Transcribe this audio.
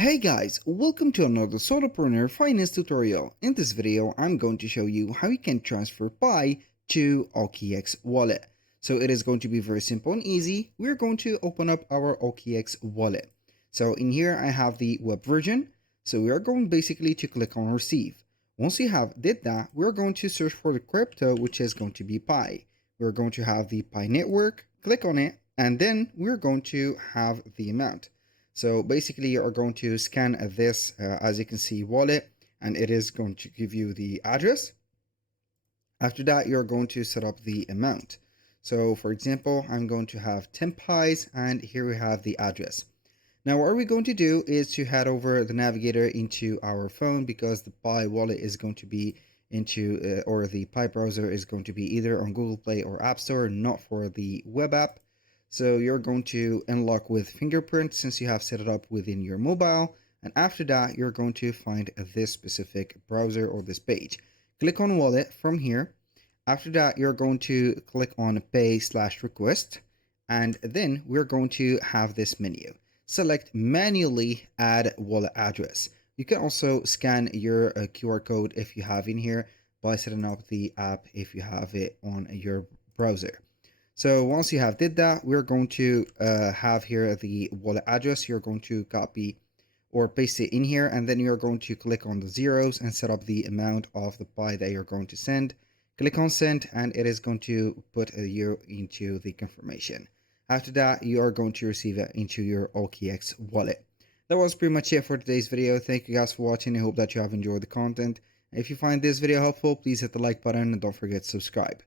Hey guys, welcome to another solopreneur finance tutorial. In this video, I'm going to show you how you can transfer Pi to OKX wallet. So it is going to be very simple and easy. We're going to open up our OKX wallet. So in here, I have the web version. So we are going basically to click on receive. Once you have did that, we're going to search for the crypto, which is going to be Pi. We're going to have the Pi network, click on it, and then we're going to have the amount. So basically you are going to scan this, as you can see, wallet, and it is going to give you the address. After that, you're going to set up the amount. So for example, I'm going to have 10 pies, and here we have the address. Now what we're going to do is to head over the navigator into our phone, because the Pi wallet is going to be into, or the Pi browser is going to be either on Google Play or App Store, not for the web app. So you're going to unlock with fingerprint since you have set it up within your mobile. And after that, you're going to find this specific browser or this page. Click on wallet from here. After that, you're going to click on pay/request. And then we're going to have this menu. Select manually add wallet address. You can also scan your QR code if you have in here by setting up the app if you have it on your browser. So once you have did that, we're going to have here the wallet address. You're going to copy or paste it in here, and then you're going to click on the zeros and set up the amount of the Pi that you're going to send. Click on send, and it is going to put a euro into the confirmation. After that, you are going to receive it into your OKX wallet. That was pretty much it for today's video. Thank you guys for watching. I hope that you have enjoyed the content. If you find this video helpful, please hit the like button and don't forget to subscribe.